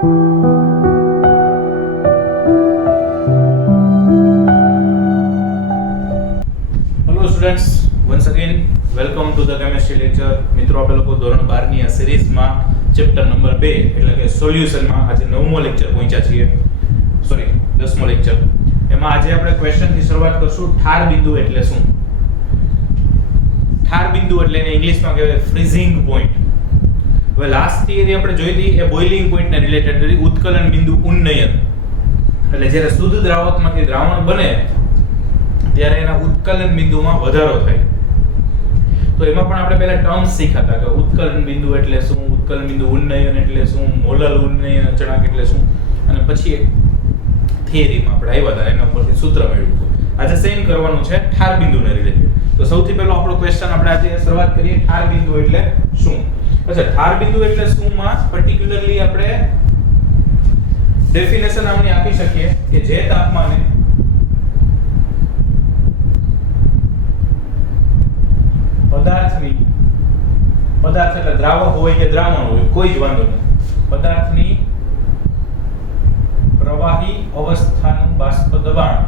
Students, once again welcome to the chemistry lecture. મિત્રો, આપણે લોકો ધોરણ 12 ની આ સિરીઝમાં ચેપ્ટર નંબર 2 એટલે કે સોલ્યુશનમાં આજે 9મો લેક્ચર પહોંચ્યા છીએ. સોરી, 10મો લેક્ચર. એમાં આજે આપણે ક્વેશ્ચનથી શરૂઆત કરશું. ઠાર બિંદુ એટલે શું? ઠાર બિંદુ એટલે એને ઇંગ્લિશમાં કહેવાય ફ્રીઝિંગ પોઈન્ટ. હવે લાસ્ટ થિયરી આપણે જોઈ હતી એ બોઇલિંગ પોઈન્ટને રિલેટેડ હતી. ઉત્કલન બિંદુ ઉન્નયન એટલે જ્યારે શુદ્ધ દ્રાવકમાંથી દ્રાવણ બને ત્યારે એના ઉત્કલન બિંદુમાં વધારો થાય. તો એમાં પણ આપણે પહેલા ટર્મ્સ શીખ્યા હતા કે ઉત્કલન બિંદુ એટલે શું, ઉત્કલન બિંદુ ઉન્નયન એટલે શું, મોલલ ઉન્નયન અચળાંક એટલે શું, અને પછી એક થિયરીમાં આપણે આવ્યા હતા એના ઉપરથી સૂત્ર મેળવ્યું હતું. આજે સેમ કરવાનું છે ઠાર બિંદુને રિલેટેડ. તો સૌથી પહેલો આપણો ક્વેશ્ચન આપણે આજે શરૂઆત કરીએ. ઠાર બિંદુ એટલે શું? અચ્છા, ઠાર બિંદુ એટલે શું માં પર્ટિક્યુલરલી આપણે ડેફિનેશન આમની આપી શકીએ કે જે તાપમાને પદાર્થ એટલે દ્રાવક હોય કે દ્રાવણ હોય કોઈ જ વાંધો નહીં, પદાર્થની પ્રવાહી અવસ્થાનું બાષ્પ દબાણ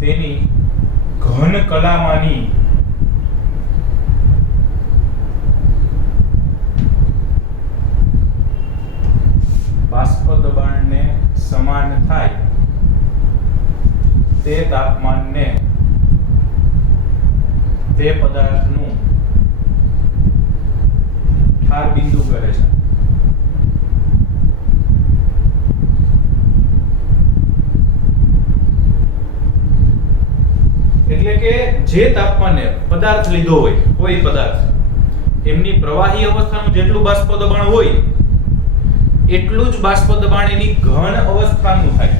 તેની ઘન કલામાંની બાષ્પ દબાણને સમાન થાય તે તાપમાનને તે પદાર્થનું ઠાર બિંદુ કહે છે. એટલે કે જે તાપમાને પદાર્થ લીધો હોય, કોઈ પદાર્થ, એમની પ્રવાહી અવસ્થાનું જેટલું બાષ્પ દબાણ હોય એટલું જ બાષ્પ દબાણ એની ઘન અવસ્થાનું થાય.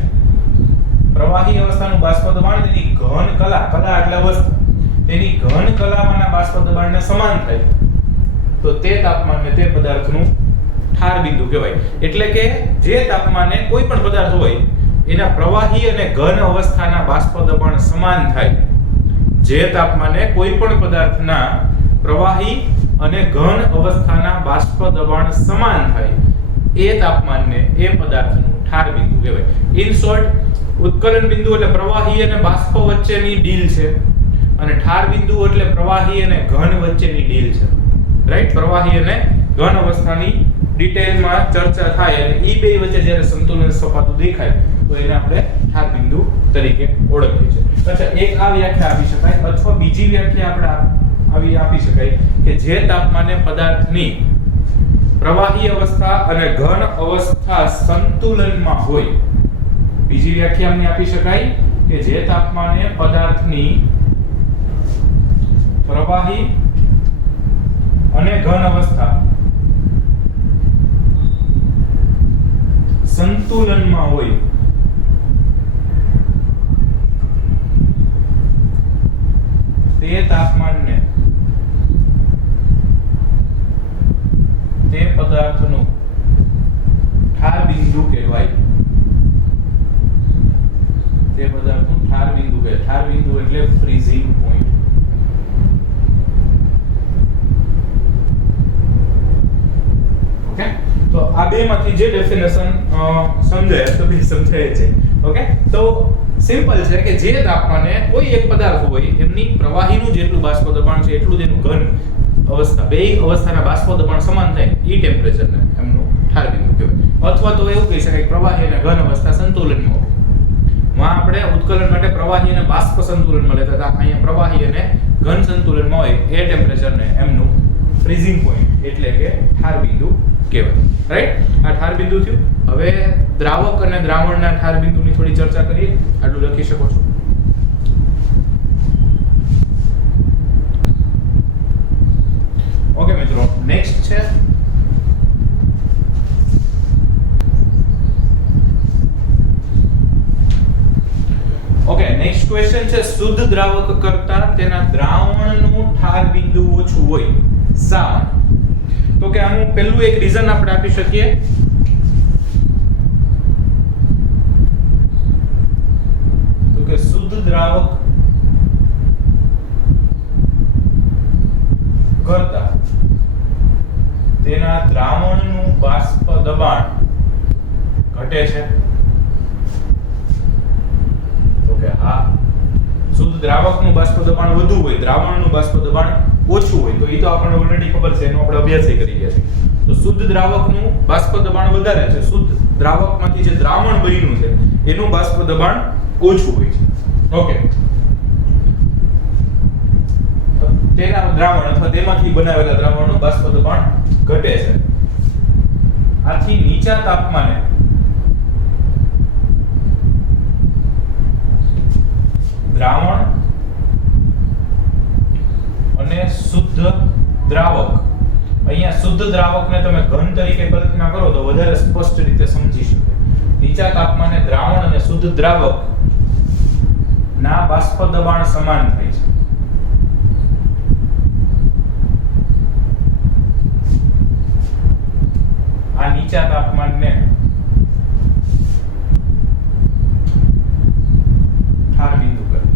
પ્રવાહી અવસ્થાનું બાષ્પ દબાણ તેની ઘન કલા એટલે અવસ્થા, તેની ઘન કલામાંના બાષ્પ દબાણને સમાન થાય તો તે તાપમાનને તે પદાર્થનું ઠાર બિંદુ કહેવાય. એટલે કે જે તાપમાને કોઈ પણ પદાર્થ હોય એના પ્રવાહી અને ઘન અવસ્થાના બાષ્પ દબાણ સમાન થાય, જે તાપમાને કોઈ પણ પદાર્થના પ્રવાહી અને ઘન અવસ્થાના બાષ્પ દબાણ સમાન થાય એ તાપમાનને એ પદાર્થનું ઠાર બિંદુ કહેવાય. ઇન શોર્ટ, ઉત્કલન બિંદુ એટલે પ્રવાહી અને બાષ્પ વચ્ચેની ડીલ છે અને ઠાર બિંદુ એટલે પ્રવાહી અને ઘન વચ્ચેની ડીલ છે. રાઈટ? પ્રવાહી અને ઘન અવસ્થાની ડિટેલમાં ચર્ચા થાય અને ઈ બે વચ્ચે જ્યારે સંતુલન સ્થપાતું દેખાય તો એને આપણે ઠાર બિંદુ તરીકે ઓળખીએ છીએ. અચ્છા, એક આ વ્યાખ્યા આપી શકાય અથવા બીજી વ્યાખ્યા આપણે આપી શકાય કે જે તાપમાને પદાર્થની પ્રવાહી અવસ્થા અને ઘન અવસ્થા સંતુલનમાં હોય. બીજી વ્યાખ્યા અમને આપી શકાય કે જે તાપમાને પદાર્થની પ્રવાહી અને ઘન અવસ્થા સંતુલનમાં હોય તે તાપમાનને તે પદાર્થનું ઠાર બિંદુ કહેવાય. તે પદાર્થનું ઠાર બિંદુ કહેવાય. ઠાર બિંદુ એટલે ફ્રીઝિંગ પોઈન્ટ. ઓકે, તો આ બેમાંથી જે ડેફિનેશન સમજાય તો બે સમજાય છે. ઓકે, તો સિમ્પલ છે કે જે તાપમાને કોઈ એક પદાર્થ હોય એમની પ્રવાહીનું જેટલું બાષ્પ દબાણ છે એટલું જ એનું ઘન અવસ્થા, બે અવસ્થાના બાષ્પ દબાણ સમાન થાય ઈ ટેમ્પરેચરને એમનું ઠાર બિંદુ કહેવાય. અથવા તો એવું કહી શકાય કે પ્રવાહી અને ઘન અવસ્થા સંતુલનમાં હોય. માં આપણે ઉત્કલન માટે પ્રવાહી અને બાષ્પ સંતુલનમાં લેતા હતા, અહીંયા પ્રવાહી અને ઘન સંતુલનમાં હોય એ ટેમ્પરેચરને એમનું ફ્રીઝિંગ પોઈન્ટ એટલે કે ઠાર બિંદુ કહેવાય. રાઈટ? આ ઠાર બિંદુ થયું. હવે દ્રાવક અને દ્રાવણના ઠાર બિંદુની થોડી ચર્ચા કરીએ. આટલું લખી શકો છો. ઓકે મિત્રો, નેક્સ્ટ છે નેક્સ્ટ ક્વેશ્ચન છે શુદ્ધ દ્રાવક કરતા તેના દ્રાવણનું ઠાર બિંદુ ઓછું હોય. શા? તો કે આનું પહેલું એક રીઝન આપણે આપી શકીએ તો કે શુદ્ધ દ્રાવક કરતા તેના દ્રાવણનું બાષ્પ દબાણ ઘટે છે? તો કે હા. શુદ્ધ દ્રાવકનું બાષ્પ દબાણ વધુ હોય, દ્રાવણનું બાષ્પ દબાણ ઓછું હોય, તો એ તો આપણને ઓલરેડી ખબર છે, એનો આપણે અભ્યાસ કરી ગયા છે. તો શુદ્ધ દ્રાવકનું બાષ્પ દબાણ વધારે છે, શુદ્ધ દ્રાવકમાંથી જે દ્રાવણ બન્યું છે એનું બાષ્પ દબાણ ઓછું હોય છે. ઓકે, તેના દ્રાવણ અથવા તેમાંથી બનાવેલા દ્રાવણનું બાષ્પ દબાણ ઘટે છે. આથી નીચા તાપમાને દ્રાવણ અને શુદ્ધ દ્રાવક, અહીંયા શુદ્ધ દ્રાવકને તમે ઘન તરીકે કલ્પના કરો તો વધારે સ્પષ્ટ રીતે સમજી શકે. નીચા તાપમાને દ્રાવણ અને શુદ્ધ દ્રાવક ના બાષ્પ દબાણ સમાન થાય છે. આ નીચા તાપમાનને ઠાર બિંદુ કહે છે.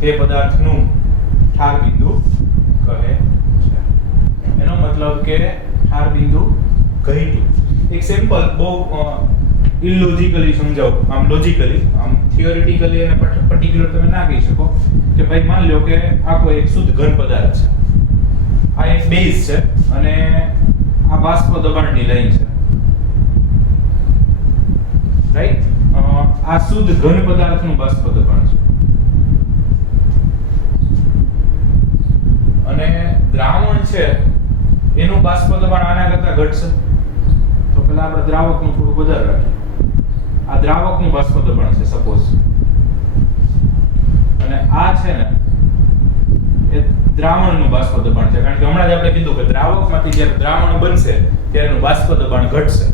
તે પદાર્થનું ઠાર બિંદુ કહે છે. એનો મતલબ કે ઠાર બિંદુ ઘટ્યું. એક સિમ્પલ, બહુ ઇલોજિકલી સમજાવું, આમ લોજિકલી, આમ થિયોરેટિકલી અને પર્ટિક્યુલર તમે ના કહી શકો કે ભાઈ માન લો કે આ કોઈ એક શુદ્ધ ઘન પદાર્થ છે, આ એક બેઝ છે અને આ બાષ્પ દબાણની લાઈન છે, રાઈટ? આ શુદ્ધ ઘન પદાર્થનું બાષ્પ દબાણ છે અને દ્રાવણ છે એનું બાષ્પ દબાણ આના કરતા ઘટશે. તો પહેલા આપણે દ્રાવકનું થોડું વધારે રાખીએ. આ દ્રાવકનું બાષ્પ દબાણ છે સપોઝ, અને આ છે ને એ દ્રાવણનું બાષ્પ દબાણ છે, કારણ કે હમણાં જ આપણે કીધું કે દ્રાવકમાંથી જ્યારે દ્રાવણ બનશે ત્યારે એનું બાષ્પ દબાણ ઘટશે.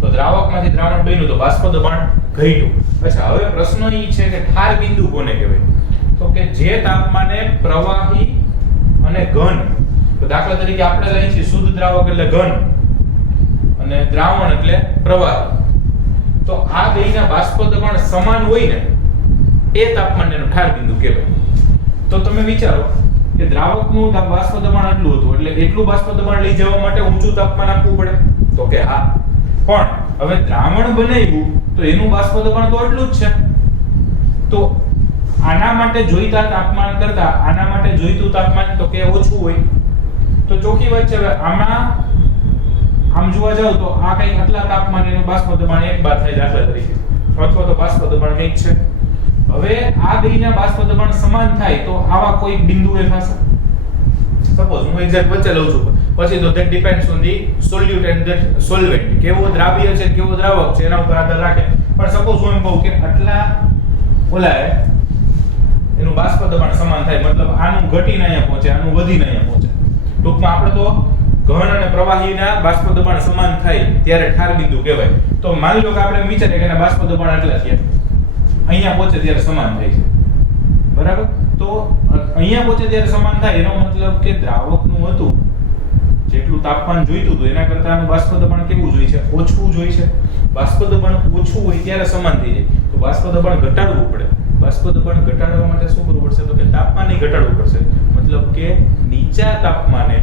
તો દ્રાવકમાંથી દ્રાવણ બન્યું તો બાષ્પ દબાણ ઘટ્યું. અચ્છા, હવે પ્રશ્ન એ છે કે ઠાર બિંદુ કોને કહેવાય? તો કે જે તાપમાને પ્રવાહી અને ઘન, તો દાખલા તરીકે આપણે લઈએ છીએ શુદ્ધ દ્રાવક એટલે ઘન અને દ્રાવણ એટલે પ્રવાહી, તો આ બેયના બાષ્પ દબાણ સમાન હોય ને એ તાપમાનને ઠાર બિંદુ કહેવાય. તો તમે વિચારો કે દ્રાવકનું બાષ્પ દબાણ એટલું હતું, એટલે એટલું બાષ્પ દબાણ લઈ જવા માટે ઊંચું તાપમાન આપવું પડે? તો કે હા. પણ હવે દ્રાવણ બનાવ્યું તો એનું બાષ્પ દબાણ તો એટલું જ છે. તો આના માટે જોઈતા તાપમાન કરતા આના માટે જોઈતું તાપમાન તો કે ઓછું હોય. તો ચોખ્ખી વાત છે, હવે આમાં આમ જોવા જાવ તો આ કઈ આટલા તાપમાન એનું બાષ્પ દબાણ એક બાદ થાય દાખલા તરીકે, અથવા તો બાષ્પ દબાણ કંઈક છે. હવે આ બેયના બાષ્પ દબાણ સમાન થાય તો આવા કોઈ બિંદુએ થશે. સપોઝ હું એક્ઝેક્ટ વચ્ચે લઉં છું, પછી તો that depends on the solute and that solvent, કેવો દ્રાવ્ય છે કેવો દ્રાવક છે એના ઉપર આધાર રાખે. પણ સપોઝ હું એમ કહું કે આટલા ઓલા એનું બાષ્પ દબાણ સમાન થાય, મતલબ આનું ઘટીને અહીંયા પહોંચે, આનું વધીને અહીંયા પહોંચે. ટૂંકમાં આપણે તો ઘન અને પ્રવાહીના બાષ્પ દબાણ સમાન થાય ત્યારે ઠાર બિંદુ કહેવાય. તો માની લો કે આપણે વિચારીએ કે એના બાષ્પ દબાણ આટલા થયા, અહીંયા પહોંચે ત્યારે સમાન થાય છે, બરાબર? તો અહીંયા પહોંચે ત્યારે સમાન થાય એનો મતલબ કે દ્રાવકનું હતું જેટલું તાપમાન જોઈતું હતું એના કરતાં આનું બાષ્પ દબાણ કેવું જોઈએ છે? ઓછું જોઈએ છે. બાષ્પ દબાણ ઓછું હોય ત્યારે સમાન થઈ જાય, તો બાષ્પ દબાણ ઘટાડવું પડે. બાષ્પ દબાણ ઘટાડવા માટે શું કરવું પડશે? તો કે તાપમાનને ઘટાડવું પડશે, મતલબ કે નીચા તાપમાને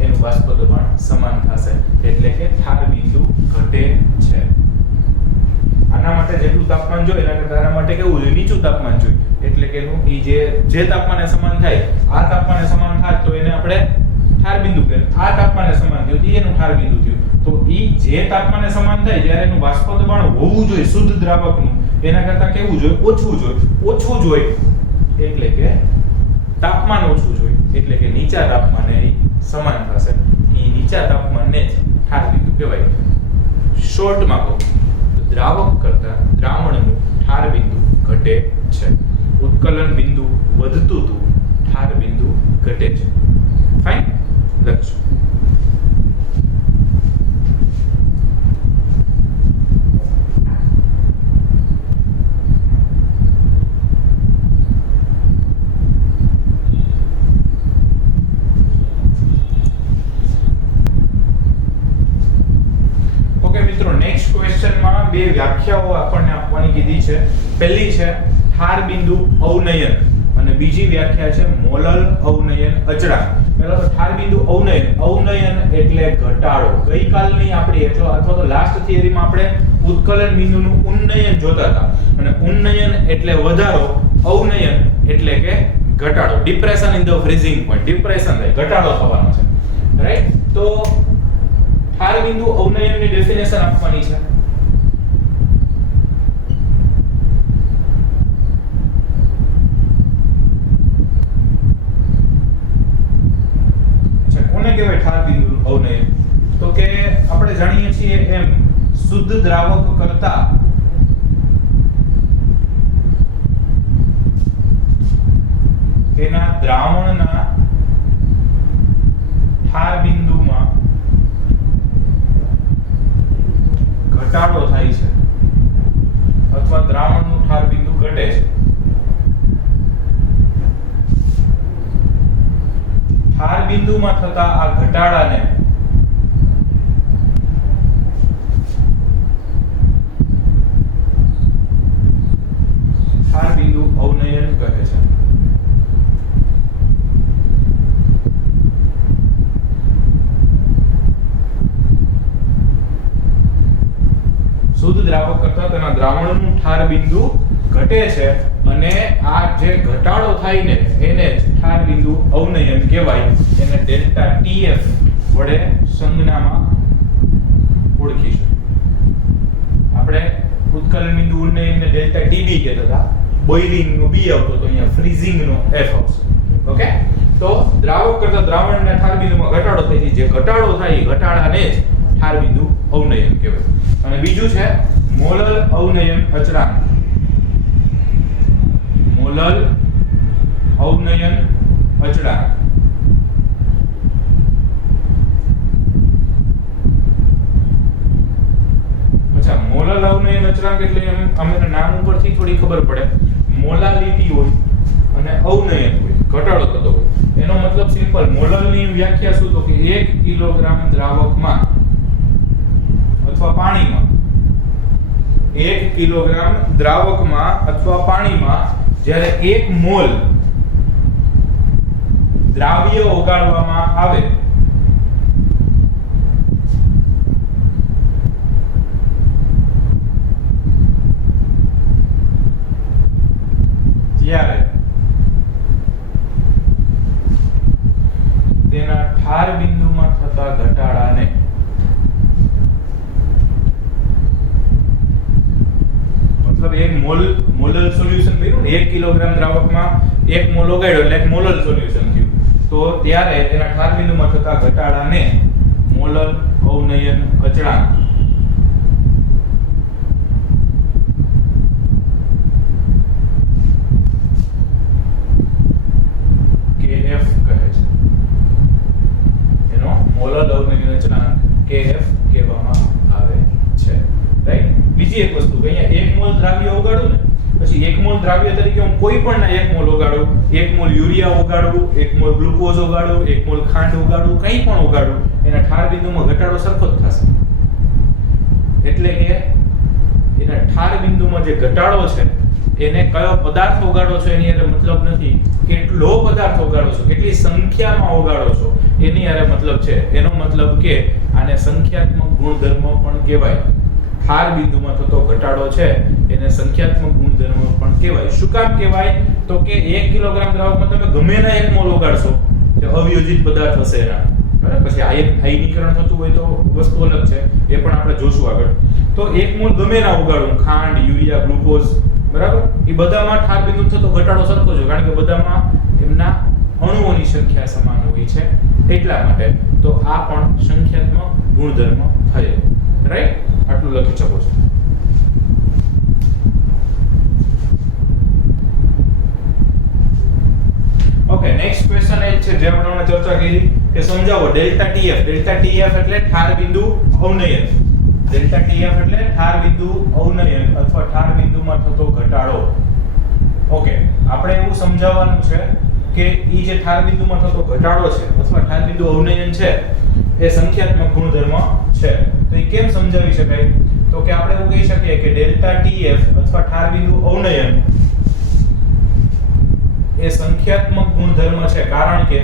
એનું બાષ્પ દબાણ સમાન થશે, એટલે કે ઠાર બિંદુ ઘટે છે. આના માટે જેટલું તાપમાન જોઈએ એના કરતાં આના માટે કેવું જોઈએ? નીચું તાપમાન જોઈએ, એટલે કે એનું જે તાપમાને સમાન થાય, આ તાપમાને સમાન થાય તો એને આપણે ઠાર બિંદુ કહે. આ તાપમાને સમાન થયું તો એનું ઠાર બિંદુ થયું. તો જે તાપમાને સમાન થાય ત્યારે એનું બાષ્પ દબાણ હોવું જોઈએ શુદ્ધ દ્રાવકનું એના કરતાં કેવું જોઈએ? ઓછું જોઈએ. ઓછું જોઈએ એટલે કે તાપમાન ઓછું જોઈએ, એટલે કે નીચા તાપમાને સમાન થશે. એ નીચા તાપમાનને જ ઠાર બિંદુ કહેવાય. શોર્ટમાં કહું તો દ્રાવક કરતા દ્રાવણનું ઠાર બિંદુ ઘટે છે. ઉત્કલન બિંદુ વધતું હતું, ઠાર બિંદુ ઘટે છે. ફાઇન, લખજો. નેક્સ્ટ ક્વેશ્ચનમાં બે વ્યાખ્યાઓ આપણને આપવાની કીધી છે. પહેલી છે ઠાર બિંદુ અવનયન અને અને બીજી વ્યાખ્યા છે મોલલ અવનયન અચળાંક. પહેલા તો ઠાર બિંદુ અવનયન એટલે ઘટાડો. ગઈકાલની આપણી અથવા તો લાસ્ટ થિયરીમાં આપણે ઉત્કલન બિંદુનું ઉન્નયન જોતા હતા અને ઉન્નયન એટલે વધારો, અવનયન એટલે કે ઘટાડો. Depression in the freezing point, depression એટલે ઘટાડો થવાનો છે, રાઈટ? તો ઠાર બિંદુ અવનયનની ડેફિનેશન આપવાની છે. કોને કહેવાય ઠાર બિંદુ અવનયન? તો કે આપણે જાણીએ છીએ એમ શુદ્ધ દ્રાવક કરતા તેના દ્રાવણના ઠાર બિંદુમાં ઘટાડો થાય છે અથવા દ્રાવણનું ઠાર બિંદુ ઘટે છે. ઠાર બિંદુમાં થતા આ ઘટાડાને ઠાર બિંદુ અવનયન કહે છે. શુદ્ધ દ્રાવક કરતા તેના દ્રાવણનું ઠાર બિંદુ ઘટે છે અને આ જે ઘટાડો થાય ને એને જ ઠાર બિંદુ અવનયન કહેવાય. એને ડેલ્ટા TF વડે સંજ્ઞામાં ઓળખીશું. આપણે ઉત્કલન બિંદુ ઉન્નયનને ડેલ્ટા TB કહેતા હતા. બોઇલિંગ નો B આવતો તો અહીંયા ફ્રીઝિંગ નો F આવશે. ઓકે? તો દ્રાવક કરતા દ્રાવણના ઠાર બિંદુમાં ઘટાડો થાય છે. જે ઘટાડો થાય એ ઘટાડાને જ ઠાર બિંદુ અવનયન કહેવાય. અને બીજું છે મોલલ અવનયન અચળાંક. મોલલ અવનયન અચળાંક. અચ્છા, મોલલ અવનયન અચળાંક એટલે અમને નામ ઉપરથી થોડી ખબર પડે. મોલાલિટી હોય અને અવનયન હોય, ઘટાડો થતો હોય. એનો મતલબ સિમ્પલ. મોલલની વ્યાખ્યા શું? તો કે 1 કિલોગ્રામ દ્રાવકમાં અથવા પાણીમાં 1 કિલોગ્રામ દ્રાવકમાં અથવા પાણીમાં જ્યારે 1 મોલ દ્રાવ્ય ઓગાળવામાં આવે ત્યારે તેના ઠાર બિંદુમાં થતા ઘટાડાને મતલબ એક મોલલ સોલ્યુશન બન્યું ને 1 કિલોગ્રામ દ્રાવકમાં 1 મોલ ઓગાળ્યો એટલે એક મોલલ સોલ્યુશન થયું. તો ત્યારે તેના ઠાર બિંદુમાં થતા ઘટાડાને મોલલ અવનયન અચળાંક KF કહે છે. એનો મોલલ અવનયન અચળાંક KF કહેવામાં આવે છે, રાઈટ? બીજી એક વસ્તુ કે અહીંયા 1 મોલ દ્રાવ્ય ઓગાળું ને પછી 1 મોલ દ્રાવ્ય તરીકે હું કોઈ પણ ના 1 મોલ ઓગાળું, 1 મોલ યુરિયા ઓગાળું, 1 મોલ ગ્લુકોઝ ઓગાળું, 1 મોલ ખાંડ ઓગાળું, કંઈ પણ ઓગાળું, એના ઠાર બિંદુમાં ઘટાડો સરખો જ થશે. એટલે કે એના ઠાર બિંદુમાં જે ઘટાડો છે એને કયો પદાર્થ ઓગાળો છો એની અરે મતલબ નથી. કેટલો પદાર્થ ઓગાળો છો, કેટલી સંખ્યામાં ઓગાળો છો એની અરે મતલબ છે. એનો મતલબ કે આને સંખ્યાત્મક ગુણધર્મ પણ કહેવાય. ઠાર બિંદુમાં થતો ઘટાડો છે એને સંખ્યાત્મક ગુણધર્મ પણ કહેવાય. શું કામ કહેવાય? તો કે 1 કિલોગ્રામ દ્રાવકમાં તમે ગમે ના 1 મોલ ઓગાળશો જે અવિયોજિત પદાર્થ હશે એના, બરાબર? પછી આયનીકરણ થતું હોય તો વસ્તુ અલગ છે, એ પણ આપણે જોશું આગળ. તો 1 મોલ ગમે ના ઓગાળું, ખાંડ, યુરિયા, ગ્લુકોઝ, બરાબર? એ બધામાં ઠાર બિંદુ થતો ઘટાડો સરખો છે, કારણ કે બધામાં એમના અણુઓની સંખ્યા સમાન હોય છે એટલા માટે. તો આ પણ સંખ્યાત્મક ગુણધર્મ થયો, રાઈટ? આટલું લખી શકો છો. ઓકે, નેક્સ્ટ ક્વેશ્ચન એ છે જે આપણે ચર્ચા કરી કે સમજાવો ડેલ્ટા TF. ડેલ્ટા TF એટલે ઠાર બિંદુ અવનયન. ડેલ્ટા TF એટલે ઠાર બિંદુ અવનયન અથવા ઠાર બિંદુમાં થતો ઘટાડો. ઓકે, આપણે એવું સમજાવવાનું છે કે ઈ જે ઠાર બિંદુમાં થતો ઘટાડો છે અથવા ઠાર બિંદુ અવનયન છે એ સંખ્યાત્મક ગુણધર્મ છે. તો એ કેમ સમજાવી શકાય? તો કે આપણે એવું કહી શકીએ કે ડેલ્ટા TF અથવા ઠાર બિંદુ અવનયન એ સંખ્યાત્મક ગુણધર્મ છે, કારણ કે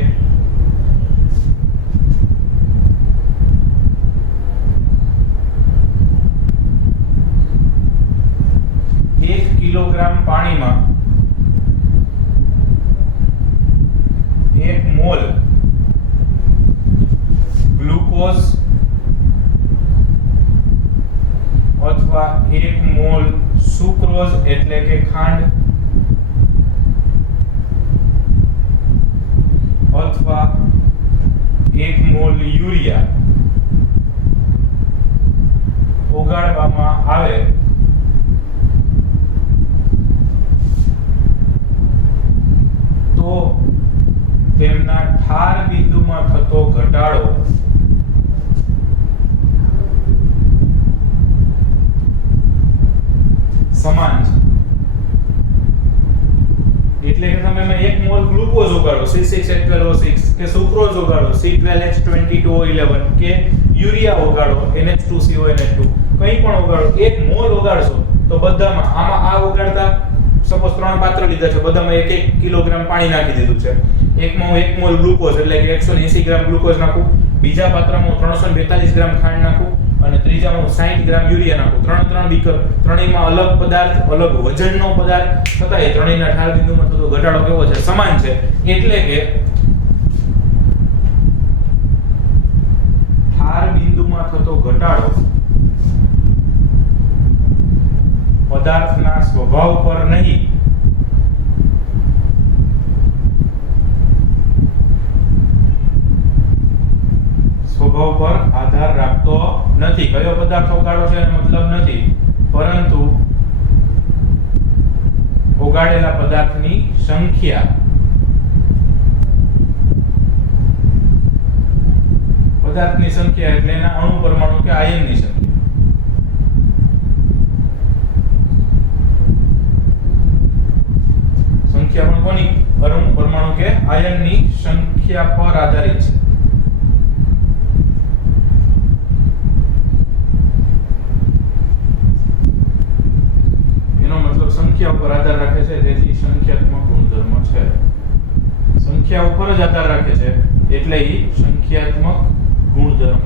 1 કિલોગ્રામ પાણીમાં 1 મોલ ગ્લુકોઝ અથવા 1 મોલ સુક્રોઝ એટલે કે ખાંડ અથવા 1 મોલ યુરિયા ઓગાળવામાં આવે તો તેમના ઠાર બિંદુમાં થતો ઘટાડો સમાન છે. એટલે કે તમે 1 મોલ ગ્લુકોઝ ઓગાળો C6H12O6 કે સુક્રોઝ ઓગાળો C12H22O11 કે યુરિયા ઓગાળો NH2CONH2 કંઈ પણ ઓગાળો 1 મોલ ઓગાળશો તો બધામાં આમાં આ ઓગાળતા સપોઝ 3 પાત્ર લીધા છે, બધામાં 1 કિલોગ્રામ પાણી નાખી દીધું છે. એકમાં હું 1 મોલ ગ્લુકોઝ એટલે કે 180 ગ્રામ ગ્લુકોઝ નાખું, બીજા પાત્રમાં હું 342 ગ્રામ ખાંડ નાખું અને ત્રીજામાં હું 60 ગ્રામ યુરિયા નાખું. ત્રણ બીકર, ત્રણેયમાં અલગ પદાર્થ, અલગ વજનનો પદાર્થ, છતાંય ત્રણેયના ઠાર બિંદુમાં થતો ઘટાડો કેવો છે? સમાન છે. એટલે કે ઠાર બિંદુમાં થતો ઘટાડો પદાર્થના સ્વભાવ પર નહીં સ્વભાવ પર આધાર રાખતો નથી. કયો પદાર્થ ઓગાળો છે એનો મતલબ નથી, પરંતુ ઓગાળેલા પદાર્થની સંખ્યા એટલે એના અણુ પરમાણુ કે આયનની સંખ્યા. સંખ્યા પણ કોની? અણુ પરમાણુ કે આયનની સંખ્યા પર આધારિત છે. સંખ્યા ઉપર આધાર રાખે છે, તેથી સંખ્યાત્મક ગુણધર્મ છે. સંખ્યા ઉપર જ આધાર રાખે છે એટલે ઈ સંખ્યાત્મક ગુણધર્મ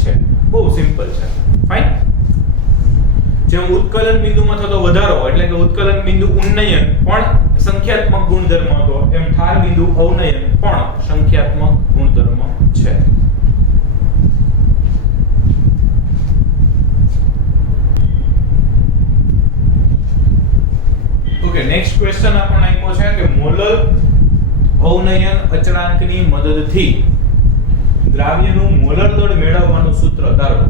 છે. બહુ સિમ્પલ છે. ફાઇન. જેમ ઉત્કલન બિંદુમાં થતો વધારો એટલે કે ઉત્કલન બિંદુ ઉન્નયન પણ સંખ્યાત્મક ગુણધર્મ હતો, એમ ઠાર બિંદુ અવનયન પણ સંખ્યાત્મક ગુણધર્મ છે. નેક્સ્ટ ક્વેશ્ચન આપણને આપ્યો છે કે મોલર અવનયન અચળાંકની મદદથી દ્રાવ્યનું મોલર દળ મેળવવાનું સૂત્ર ધારો.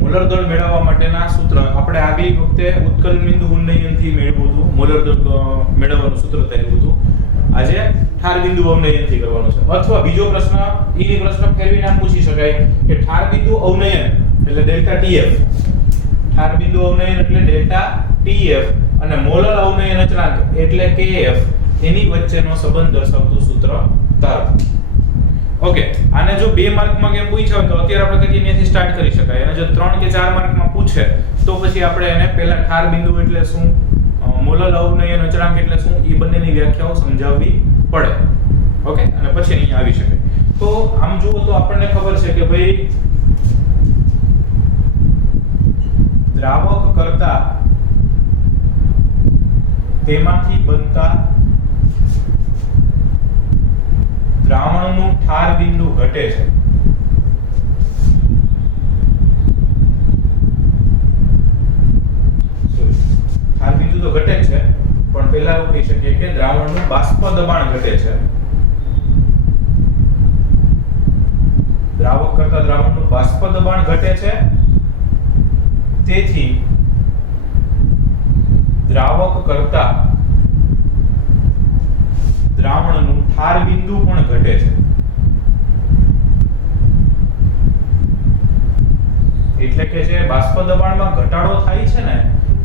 મોલર દળ મેળવવા માટેના સૂત્ર આપણે આગલી વખતે ઉત્કલન બિંદુ ઉન્નયનથી મેળવ્યું હતું. મોલર દળ મેળવવાનું સૂત્ર થયું હતું. આજે ઠાર બિંદુ અવનયનથી કરવાનું છે. અથવા બીજો પ્રશ્ન ઈની પ્રશ્ન ફેરવીને આમ પૂછી શકાય કે ઠાર બિંદુ અવનયન એટલે ડેલ્ટા TF, ઠાર બિંદુ અવનયન એટલે ડેલ્ટા TF અને મોલર અવનયન અચળાંક એટલે KF, એની વચ્ચેનો સંબંધ દર્શાવતું સૂત્ર ધારો. ઓકે, આને જો 2 માર્કમાં કેમ પૂછ્યા હોય તો અત્યારે આપણે કદી અહીંયાથી સ્ટાર્ટ કરી શકાય. અને જો 3 કે 4 માર્કમાં પૂછે તો પછી આપણે એને પહેલા ઠાર બિંદુ એટલે શું, મોલર અવનયન અચળાંક એટલે શું, એ બંનેની વ્યાખ્યાઓ સમજાવવી પડે. ઓકે, અને પછી અહીં આવી શકે. તો આમ જુઓ તો આપણને ખબર છે કે ભાઈ દ્રાવક કરતા તેમાંથી બનતા દ્રાવણનું ઠાર બિંદુ ઘટે છે. ઠાર બિંદુ તો ઘટે છે, પણ પહેલા એવું કહી શકીએ કે દ્રાવણનું બાષ્પ દબાણ ઘટે છે. દ્રાવક કરતા દ્રાવણનું બાષ્પ દબાણ ઘટે છે, તેથી દ્રાવક કરતા દ્રાવણનું ઠાર બિંદુ પણ ઘટે છે. એટલે કે જે બાષ્પ દબાણમાં ઘટાડો થાય છે ને,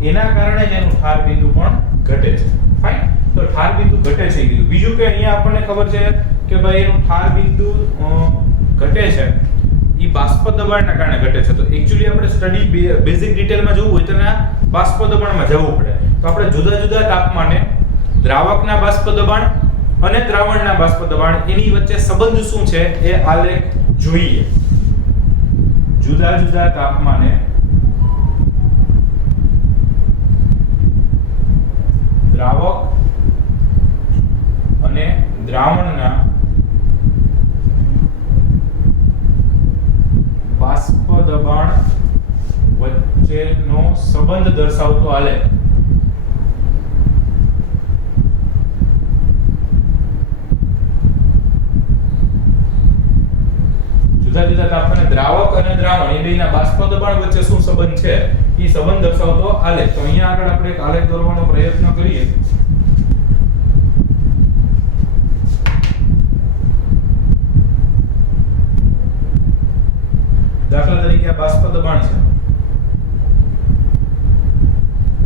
એના કારણે જ એનું ઠાર બિંદુ પણ ઘટે છે. ફાઇન. તો ઠાર બિંદુ ઘટે છે કીધું. બીજું કે અહીંયા આપણને ખબર છે કે ભાઈ એનું ઠાર બિંદુ ઘટે છે, ઈ બાષ્પ દબાણના કારણે ઘટે છે. તો એક્ચ્યુઅલી આપણે સ્ટડી બેઝિક ડિટેલમાં જોવું હોય તો ના બાષ્પ દબાણમાં જવું પડે. તો આપણે જુદા જુદા તાપમાને દ્રાવકના બાષ્પ દબાણ અને દ્રાવણના બાષ્પ દબાણ એની વચ્ચે સંબંધ શું છે એ આલેખ જોઈએ. જુદા જુદા તાપમાને દ્રાવક અને દ્રાવણના બાષ્પ દબાણ વચ્ચેનો સંબંધ દર્શાવતો આલેખ. જુદા જુદા તાપમાને દ્રાવક અને દ્રાવણ એ બેના બાષ્પ દબાણ વચ્ચે શું સંબંધ છે એ સંબંધ દર્શાવતો આલેખ. તો અહીંયા આગળ આપણે એક આલેખ દોરવાનો પ્રયત્ન કરીએ. દાખલા તરીકે આ બાષ્પ દબાણ છે,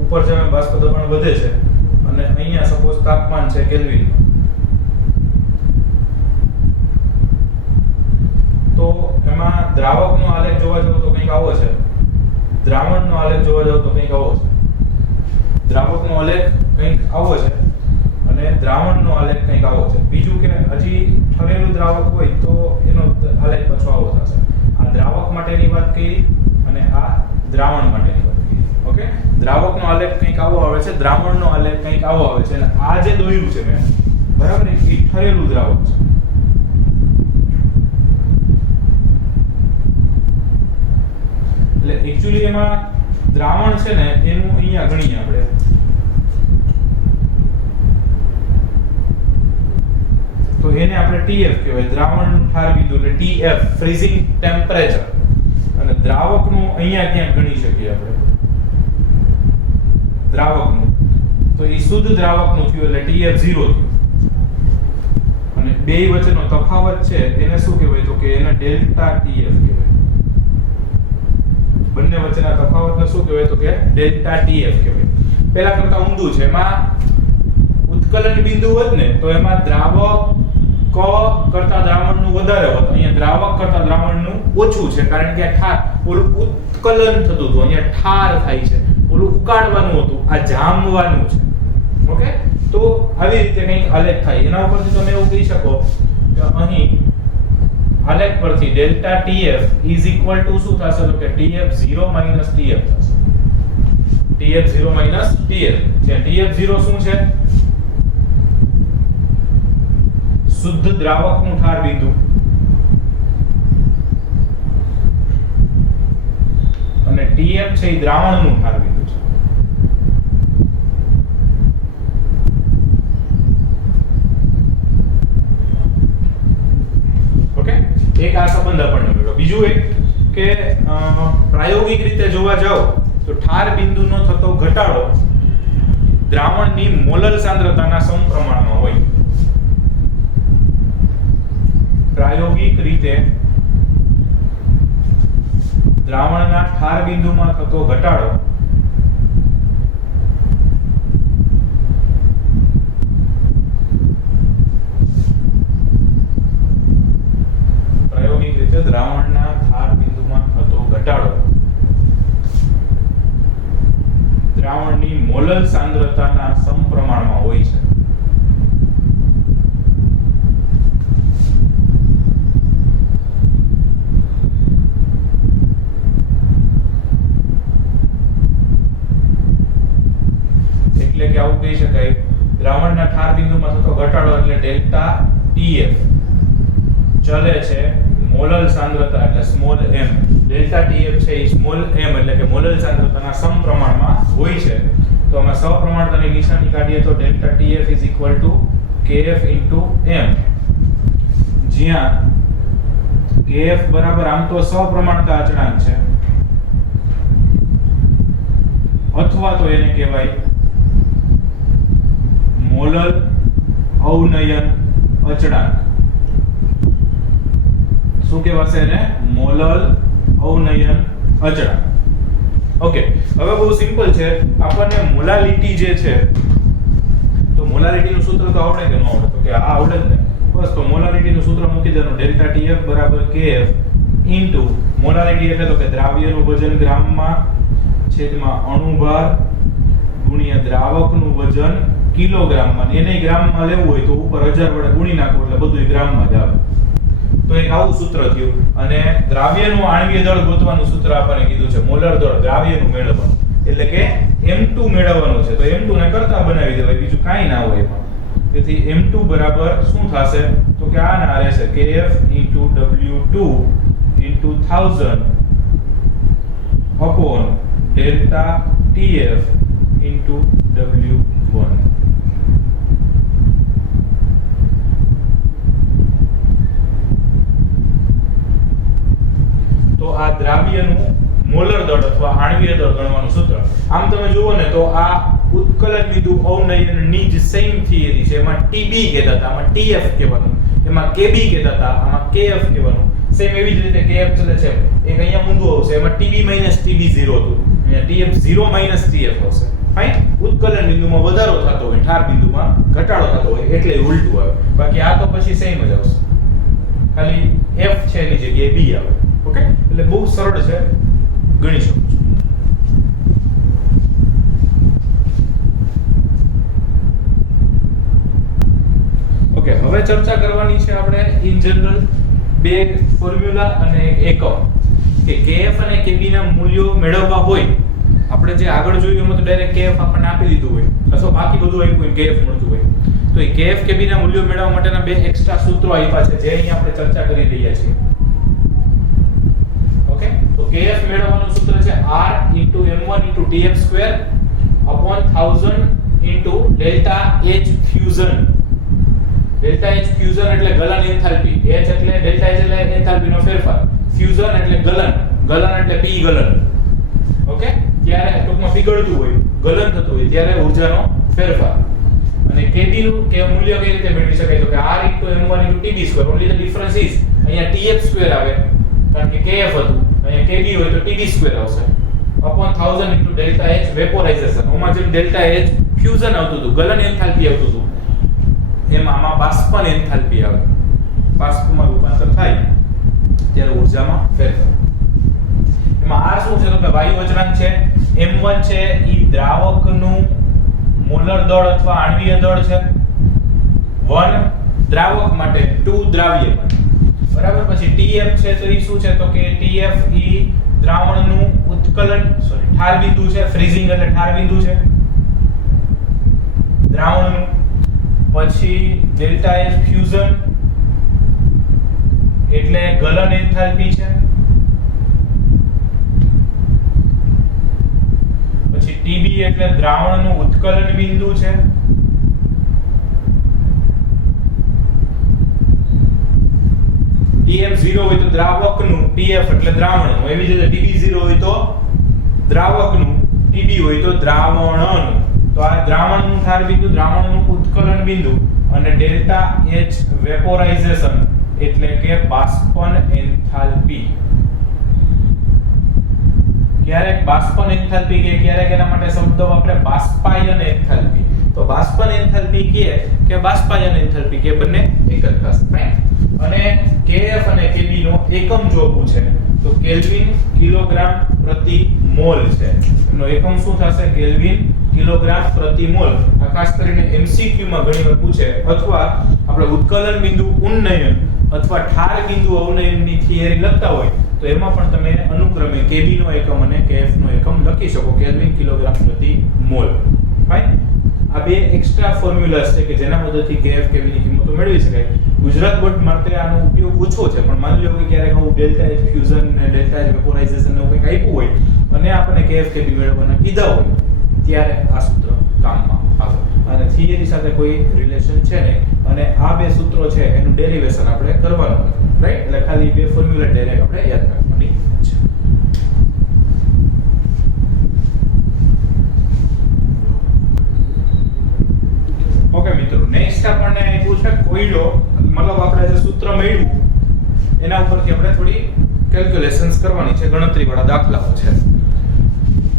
ઉપર જેમ બાષ્પ દબાણ વધે છે અને અહીંયા સપોઝ તાપમાન છે કેલ્વિનમાં, તો એમાં દ્રાવકનો આલેખ જોવા જાવ તો કંઈક આવો છે, દ્રાવણનો આલેખ જોવા જાવ તો કંઈક આવો છે. દ્રાવકનો આલેખ કંઈક આવો છે અને દ્રાવણનો આલેખ કંઈક આવો છે. બીજું કે હજી ઠરેલું દ્રાવક હોય તો એનો આલેખ પાછો આવો થશે. આ દ્રાવક માટેની વાત કરી અને આ દ્રાવણ માટેની વાત કરી. ઓકે, દ્રાવકનો આલેખ કંઈક આવો આવે છે, દ્રાવણનો આલેખ કંઈક આવો આવે છે અને આ જે દોર્યું છે મેં, બરાબર, એ ઠરેલું દ્રાવક છે. એટલે એક્ચ્યુઅલી એમાં દ્રાવણ છે ને એનું અહીંયા ગણીએ આપણે, તો એને આપણે TF કહેવાય, દ્રાવણનું ઠાર બિંદુ એટલે TF ફ્રીઝિંગ ટેમ્પરેચર. અને દ્રાવકનું અહીંયા ક્યાંક ગણી શકીએ આપણે, દ્રાવકનું તો એ શુદ્ધ દ્રાવકનું થયું એટલે TF0 થયું. અને બે વચ્ચેનો તફાવત છે એને શું કહેવાય તો કે એને ડેલ્ટા TF કહેવાય. બંને વચ્ચેના તફાવતને શું કહેવાય તો કે ડેલ્ટા TF કહેવાય. પહેલા કરતા ઊંધું છે, એમાં ઉત્કલન બિંદુ હોત ને તો એમાં દ્રાવક કરતા દ્રાવણનું વધારે હોત, અહીંયા દ્રાવક કરતા દ્રાવણનું ઓછું છે કારણ કે ઠાર ઓલું ઉત્કલન થતું હતું, અહીંયા ઠાર થાય છે, ઓલું ઉકાળવાનું હતું, આ જામવાનું છે. ઓકે, તો આવી રીતે કંઈક આલેખ થાય. એના ઉપરથી તમે એવું કહી શકો કે અહીં આલેખ પરથી delta TF is equal to શું થશે તો કે TF0 માઈનસ TF થશે. TF0 minus TF. જ્યાં TF0 શું છે? શુદ્ધ દ્રાવકનું ઠાર બિંદુ અને TF છે એ દ્રાવણનું ઠાર બિંદુ છે. ઓકે, એક આ સંબંધ આપણને મળ્યો. બીજું એક કે પ્રાયોગિક રીતે જોવા જાવ તો ઠાર બિંદુનો થતો ઘટાડો દ્રાવણની મોલર સાંદ્રતાના સમપ્રમાણમાં હોય. પ્રાયોગિક રીતે દ્રાવણના ઠાર બિંદુમાં થતો ઘટાડો દ્રાવણના ઠાર બિંદુમાં થતો ઘટાડો દ્રાવણની મોલર સાંદ્રતાના સમપ્રમાણમાં હોય છે. એટલે કે આવું કહી શકાય, દ્રાવણના ઠાર બિંદુમાં થતો ઘટાડો એટલે ડેલ્ટા TF ચલે છે મોલર સાંદ્રતા એટલે સ્મોલ m. ડેલ્ટા TF છે એ સ્મોલ m એટલે કે મોલર સાંદ્રતાના સમપ્રમાણમાં હોય છે. તો આમાં સપ્રમાણતાની નિશાની કાઢીએ તો delta TF is equal to kF into m, જ્યાં kF બરાબર આમ તો સપ્રમાણતા અચળાંક છે અથવા તો એને કહેવાય મોલર અવનયન અચળાંક. શું કહેવાશે એને? મોલર અવનયન અચળાંક. ઓકે, હવે બહુ સિમ્પલ છે. આપણને મોલાલિટી જે છે, તો મોલાલિટીનું સૂત્ર તો આવડે કે ન આવડે? તો કે આ આવડે જ ને. બસ, તો મોલાલિટીનું સૂત્ર મૂકી દેવાનું, ડેલ્ટા TF બરાબર KF ઇન્ટુ મોલાલિટી એટલે તો કે દ્રાવ્યનું વજન ગ્રામમાં છેદમાં અણુભાર ગુણ્યા દ્રાવકનું વજન કિલોગ્રામમાં, એને ગ્રામમાં લેવું હોય તો ઉપર 1000 વડે ગુણી નાખો એટલે બધું ગ્રામમાં જ આવે. તો એક આવું સૂત્ર થયું. અને દ્રાવ્યનું આણ્વીય દળ ગોતવાનું સૂત્ર આપણને કીધું છે મોલર દળ દ્રાવ્યનું મેળવવાનું, એટલે કે M2 મેળવવાનું છે. તો M2 ને કરતા બનાવી દેવાય, બીજું કાંઈ ના હોય એમાં. તેથી M2 બરાબર શું થશે તો કે આ ના રહેશે Kf W2 1000 upon delta TF W1. તો આ દ્રાવ્યનું મોલર દળ અથવા આણ્વીય દળ ગણવાનું સૂત્ર. આમ તમે જુઓ ને તો આ ઉત્કલન બિંદુ અવનયનની જ સેમ થિયરી છે. એમાં TB કહેતા હતા, આમાં TF કહેવાનું, એમાં KB કહેતા હતા, આમાં KF કહેવાનું. સેમ એવી જ રીતે KF ચલે છે, એક અહીંયા ઊંધું આવશે, એમાં TB TB 0 હતું, અહીંયા TF 0 TF આવશે. ફાઇન. ઉત્કલન બિંદુમાં વધારો થતો હોય, ઠાર બિંદુમાં ઘટાડો થતો હોય, એટલે ઉલટું આવે. બાકી આ તો પછી સેમ જ આવશે, ખાલી F છે એની જગ્યાએ B આવે. ઓકે, એટલે બહુ સરળ છે, ગણી શકો છો. ઓકે, હવે ચર્ચા કરવાની છે આપણે ઇન જનરલ બે ફોર્મ્યુલા અને એક એકમ કે KF અને KB ના મૂલ્યો મેળવવા હોય. આપણે જે આગળ જોયું એમાં તો ડાયરેક્ટ KF આપણને આપી દીધું હોય અથવા બાકી બધું આપ્યું હોય KF મળતું હોય. તો એ KF KB ના મૂલ્યો મેળવવા માટેના બે એક્સ્ટ્રા સૂત્રો આપ્યા છે જે અહીં આપણે ચર્ચા કરી રહ્યા છીએ. ઓકે, તો KF મેળવવાનું સૂત્ર છે R m1 TF2 upon 1000 delta H fusion. Delta H fusion એટલે ગલન એન્થાલ્પી, H એટલે ડેલ્ટા H એટલે એન્થાલ્પીનો ફેરફાર, ફ્યુઝન એટલે ગલન, ગલન એટલે P ગલન. ઓકે, ત્યારે ટૂંકમાં પીગળતું હોય, ગલન થતું હોય ત્યારે ઊર્જાનો ફેરફાર. અને KB નું કે મૂલ્ય કઈ રીતે મેળવી શકાય તો કે R m1 TB2. Only the difference is અહીંયા TF2 આવે કારણ કે KF હતું, અહીંયા KB હોય તો TB2 આવશે upon 1000 ડેલ્ટા H વેપોરાઇઝેશન. ઓમાં જેમ ડેલ્ટા H ફ્યુઝન આવતું હતું, ગલન એન્થાલ્પી આવતું હતું, એમાં આમાં બાષ્પન એન્થાલ્પી આવે, બાષ્પમાં રૂપાંતર થાય ત્યારે ઊર્જામાં ફેરફાર. એમાં R શું છે તો કે વાયુ અચળાંક છે, M1 છે ઈ દ્રાવકનું મોલર દળ અથવા આણ્વીય દળ છે, 1 દ્રાવક માટે, 2 દ્રાવ્ય માટે. બરાબર. પછી TF છે તો ઈ શું છે તો કે TF ઈ દ્રાવણનું ઉત્કલન ઠાર બિંદુ છે, ફ્રીઝિંગ એટલે ઠાર બિંદુ છે દ્રાવણનું. પછી ડેલ્ટા H ફ્યુઝન એટલે ગલન એન્થાલ્પી છે. પછી TB એટલે દ્રાવણનું ઉત્કલન બિંદુ છે. TF 0 હોય તો દ્રાવકનું, TF એટલે દ્રાવણનું, એવી જ રીતે TB 0 હોય તો દ્રાવકનું, TB હોય તો દ્રાવણનું. તો આ દ્રાવણનું ઠાર બિંદુ, દ્રાવણનું ઉત્કલન બિંદુ અને ડેલ્ટા H વેપોરાઇઝેશન એટલે કે બાષ્પન એન્થાલ્પી. ક્યારેક બાષ્પન એન્થાલ્પી કે ક્યારેક એના માટે શબ્દ વાપરે બાષ્પાયન એન્થાલ્પી. તો બાષ્પન એન્થાલ્પી કે બાષ્પાયન એન્થાલ્પી કે બંને એક જ ખાસ. અને KF અને KB નો એકમ જો પૂછે તો કેલ્વિન કિલોગ્રામ પ્રતિ મોલ છે. એનો એકમ શું થશે? કેલ્વિન કિલોગ્રામ પ્રતિ મોલ. આ ખાસ કરીને MCQ માં ઘણીવાર પૂછે, અથવા આપણે ઉત્કલન બિંદુ ઉન્નયન અથવા ઠાર બિંદુ અવનયનની થિયરી લખતા હોય તો એમાં પણ તમે અનુક્રમે KB નો એકમ અને KF નો એકમ લખી શકો, કેલ્વિન કિલોગ્રામ પ્રતિ મોલ. ફાઇન. આ બે એક્સ્ટ્રા ફોર્મ્યુલાસ છે કે જેના મદદથી KF KB ની કિંમતો મેળવી શકાય. ગુજરાત બોર્ડ માટે આનો ઉપયોગ ઓછો છે, પણ માની લો કે ક્યારેક આવું ડેલ્ટા H ફ્યુઝન ને ડેલ્ટા H વેપોરાઇઝેશન ને કંઈક આપ્યું હોય અને આપણને KF KB મેળવવાના કીધા હોય ત્યારે આ સૂત્ર કામમાં આવે. અને થિયરી સાથે કોઈ રિલેશન છે નહીં, અને આ બે સૂત્રો છે એનું ડેરિવેશન આપણે કરવાનું નથી, રાઈટ? એટલે ખાલી બે ફોર્મ્યુલા ડાયરેક્ટ આપણે યાદ રાખવાની છે. ઓકે મિત્રો, નેક્સ્ટ આપણને આપ્યું છે કોયડો. મતલબ આપણે જે સૂત્ર મેળવ્યું એના ઉપરથી આપણે થોડી કેલ્ક્યુલેશન્સ કરવાની છે, ગણતરીવાળા દાખલાઓ છે.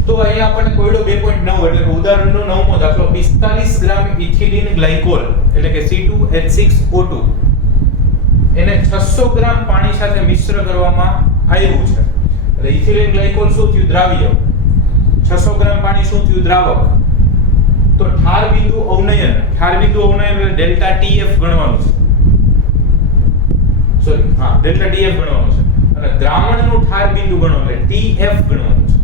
તો અહીંયા આપણને કોયડો 2.9 એટલે કે ઉદાહરણનો 9મો દાખલો, 45 ગ્રામ ઇથિલિન ગ્લાયકોલ એટલે કે C2H6O2 એને 600 ગ્રામ પાણી સાથે મિશ્ર કરવામાં આવ્યું છે. એટલે ઇથિલિન ગ્લાયકોલ શું થયું? દ્રાવ્ય. 600 ગ્રામ પાણી શું થયું? દ્રાવક. તો ઠાર બિંદુ અવનયન એટલે ડેલ્ટા TF ગણવાનું છે. સોરી, હા, ડેલ્ટા TF ગણવાનું છે અને દ્રાવણનું ઠાર બિંદુ ગણવાનું એટલે TF ગણવાનું છે.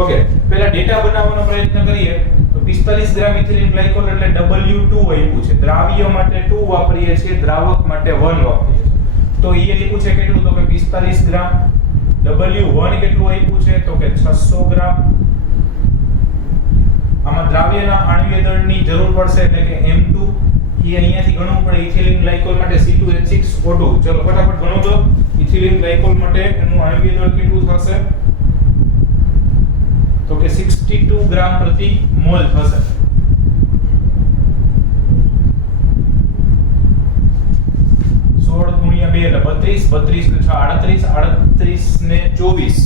ઓકે, પહેલા ડેટા બનાવવાનો પ્રયત્ન કરીએ તો 45 ગ્રામ ઇથિલિન ગ્લાયકોલ એટલે W2 આપ્યું છે. દ્રાવ્ય માટે 2 વાપરીએ છીએ, દ્રાવક માટે 1 વાપરીએ છીએ. તો એ આપ્યું છે કેટલું? તો કે 45 ગ્રામ. W1 કેટલું આપ્યું છે? તો કે 600 ગ્રામ. આમાં દ્રાવ્યના આણ્વીય દળની જરૂર પડશે એટલે કે M2. એ અહીંયાથી ગણવું પડે. ઇથિલિન ગ્લાયકોલ માટે C2H6O2. ચલો ફટાફટ ગણો તો. ઇથિલિન ગ્લાયકોલ માટે એનું આણ્વીય દળ કેટલું થશે? તો કે 62 ગ્રામ પ્રતિ મોલ થશે. એટલે 32 32 6 38 ને 24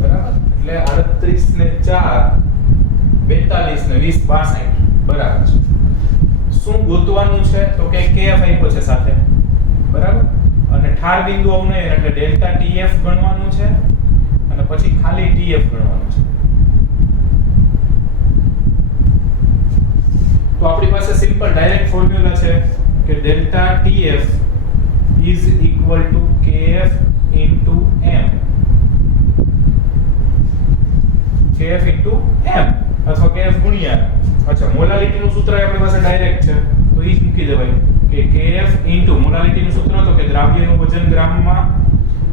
બરાબર, એટલે 38 ને 4 42 ને 20 62 બરાબર છે. શું ગોતવાનું છે? તો કે KF આપ્યો છે સાથે, બરાબર, અને ઠાર બિંદુ અવનયન એટલે ડેલ્ટા TF ગણવાનું છે અને પછી ખાલી TF ગણવાનું છે. તો આપણી પાસે સિમ્પલ ડાયરેક્ટ ફોર્મ્યુલા છે કે delta TF is equal to KF into M. KF into M અથવા KF ગુણ્યા. અચ્છા, મોલાલિટીનું સૂત્ર આપણી પાસે ડાયરેક્ટ છે તો ઈ જ મૂકી દેવાય કે KF into મોલાલિટીનું સૂત્ર તો કે દ્રાવ્યનું વજન ગ્રામમાં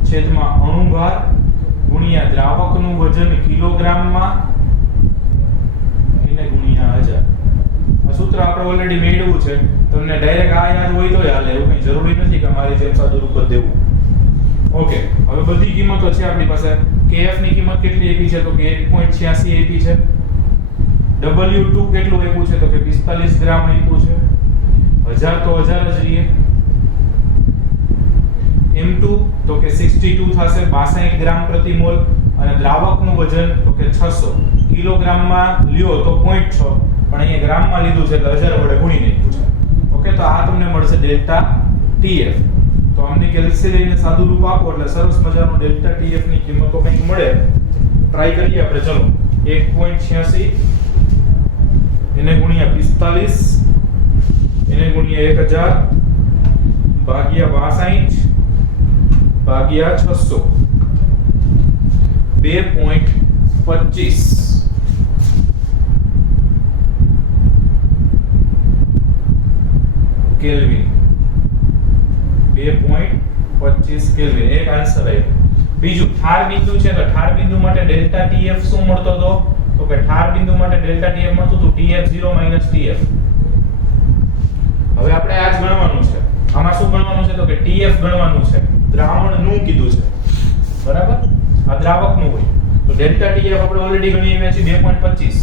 છેદમાં અણુભાર ગુણ્યા દ્રાવકનું વજન કિલોગ્રામમાં એને ગુણ્યા 1000. આ સૂત્ર આપણે ઓલરેડી મેળવ્યું છે. તમને ડાયરેક્ટ આ યાદ હોય તો હાલે, એવું કઈ જરૂરી નથી કે મારી જેમ સાદું રૂપ જ દેવું. ઓકે, હવે બધી કિંમતો છે આપણી પાસે. KF ની કિંમત કેટલી આપી છે? તો કે 1.86 આપી છે. W2 કેટલું આપ્યું છે? તો કે 45 ગ્રામ આપ્યું છે. 1000 તો 1000 જ રહીએ. M2 તો કે 62 થશે, 62 ગ્રામ પ્રતિ મોલ, અને દ્રાવકનું વજન તો કે 600 કિલોગ્રામમાં લ્યો તો 0.6, પણ અહીંયા ગ્રામમાં લીધું છે એટલે 1000 વડે ગુણી નાખ્યું છે. ઓકે, તો આ તમને મળશે ડેલ્ટા TF. તો આમની કેલ્ક્યુલેશન લઈને સાદું રૂપ આપો એટલે સરસ મજાનો ડેલ્ટા TF ની કિંમતો કંઈક મળે. ટ્રાય કરીએ આપણે. ચલો, 1.86 એને ગુણ્યા 45 એને ગુણ્યા 1000 ભાગ્યા 62 ભાગ્યા 600 2.25 કેલ્વિન. 2.25 કેલ્વિન એક આન્સર આવ્યો. બીજું ઠાર બિંદુ છે તો ઠાર બિંદુ માટે ડેલ્ટા TF શું મળતો હતો? તો કે ઠાર બિંદુ માટે ડેલ્ટા TF મળતું હતું TF0 TF. હવે આપણે આ જ ગણવાનું છે. આમાં શું ગણવાનું છે? તો કે TF ગણવાનું છે. દ્રાવણનું કીધું છે, બરાબર, આ દ્રાવકનું હોય તો ડેલ્ટા TF આપણે ઓલરેડી ગણી આવ્યા છે 2.25.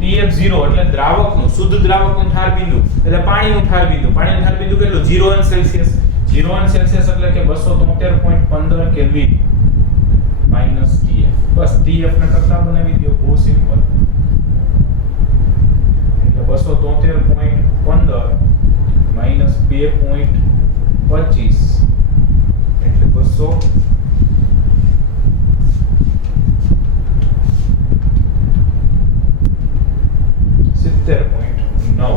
TF0 એટલે દ્રાવકનું, શુદ્ધ દ્રાવકનું ઠાર બિંદુ એટલે પાણીનું ઠાર બિંદુ. પાણીનું ઠાર બિંદુ કેટલું? 0 સેલ્સિયસ. 0 સેલ્સિયસ એટલે કે 273.15 કેલ્વિન માઈનસ TF. બસ TF ને કરતા બનાવી દો, બહુ સિમ્પલ. એટલે 273.15 માઈનસ 2.25 એટલે 200 70.9.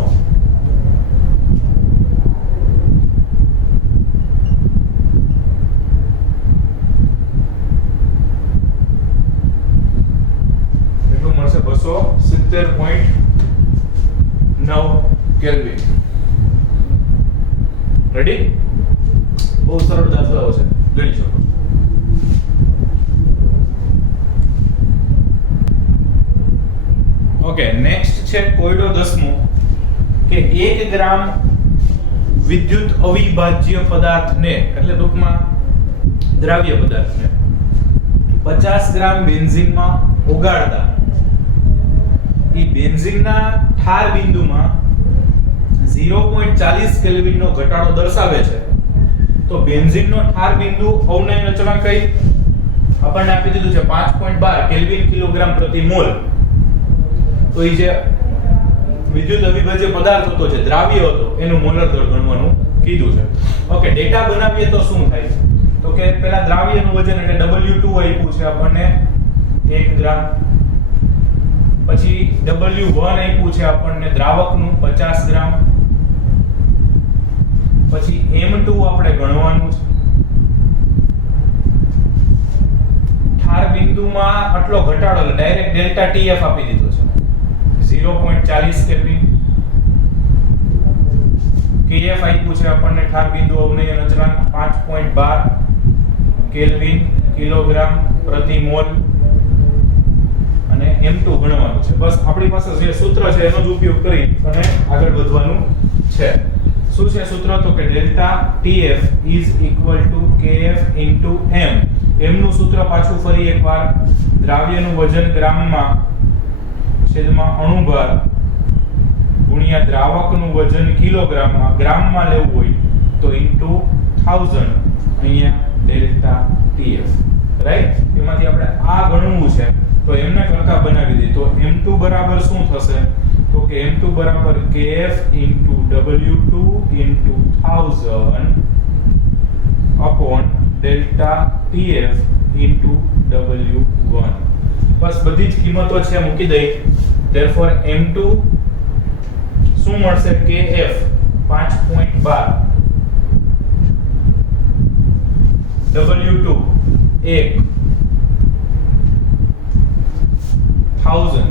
એટલું મળશે 270.9 કેલ્વિન. રેડી? બહુ સરળ દાખલાઓ છે, ગણી શકો. ઓકે, નેક્સ્ટ છે કોયડો 10મો કે 1 ગ્રામ વિદ્યુત અવિભાજ્ય પદાર્થને એટલે ટૂંકમાં દ્રાવ્ય પદાર્થને 50 ગ્રામ બેન્ઝીનમાં ઓગાળતા એ બેન્ઝીનના ઠાર બિંદુમાં 0.40 કેલ્વિનનો ઘટાડો દર્શાવે છે. તો બેન્ઝીનનો ઠાર બિંદુ અવનયન અચળાંક કઈ આપણને આપી દીધું છે 5.12 કેલ્વિન કિલોગ્રામ પ્રતિ મોલ. તો એ જે વિદ્યુત અવિભાજ્ય પદાર્થ હતો, જે દ્રાવ્ય હતો, એનું મોલર દળ ગણવાનું કીધું છે. ઓકે, ડેટા બનાવીએ તો શું થાય? તો કે પહેલા દ્રાવ્યનું વજન એટલે W2 આપ્યું છે આપણને 1 ગ્રામ. પછી W1 આપ્યું છે આપણને દ્રાવકનું 50 ગ્રામ, પછી M2 આપણે ગણવાનું છે. ઠાર બિંદુમાં આટલો ઘટાડો ડાયરેક્ટ ડેલ્ટા TF આપી દીધો છે 0.40 કેલ્વિન. KF આપ્યું છે આપણને ઠાર બિંદુ અવનયન અચળાંક 5.12 કેલ્વિન કિલોગ્રામ પ્રતિ મોલ, અને M2 ગણવાનું છે. બસ આપણી પાસે જે સૂત્ર છે એનો જ ઉપયોગ કરી અને આગળ વધવાનું છે. શું છે સૂત્ર? તો કે delta TF KF M. M નું સૂત્ર પાછું ફરી એકવાર, દ્રાવ્યનું વજન ગ્રામમાં છેદમાં અણુભાર ગુણ્યા દ્રાવકનું વજન કિલોગ્રામમાં, ગ્રામમાં લેવું હોય તો ઇન્ટુ 1000 અહીંયા ડેલ્ટા TF, રાઈટ? એમાંથી આપણે આ ગણવું છે તો એમને કરતા બનાવી દઈએ. તો M2 બરાબર શું થશે? તો કે M2 બરાબર KF W2 1000 upon delta TF W1. બસ બધી જ કિંમતો છે મૂકી દઈ. therefore M2 શું મળશે? KF 5.12, W2 1 1000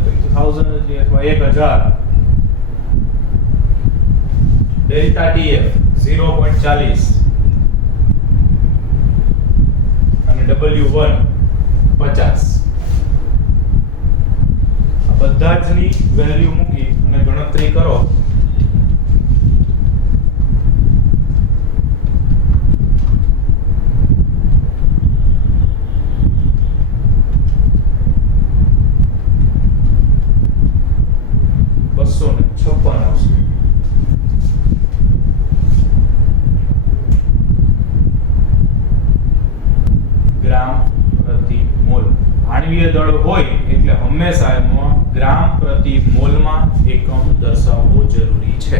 અથવા 1000, ડેલ્ટા TF 0.40 અને W1 50. આ બધા જ ની વેલ્યુ મૂકી અને ગણતરી કરો. દળ હોય એટલે હંમેશા એમાં ગ્રામ પ્રતિ મોલમાં એકમ દર્શાવવો જરૂરી છે,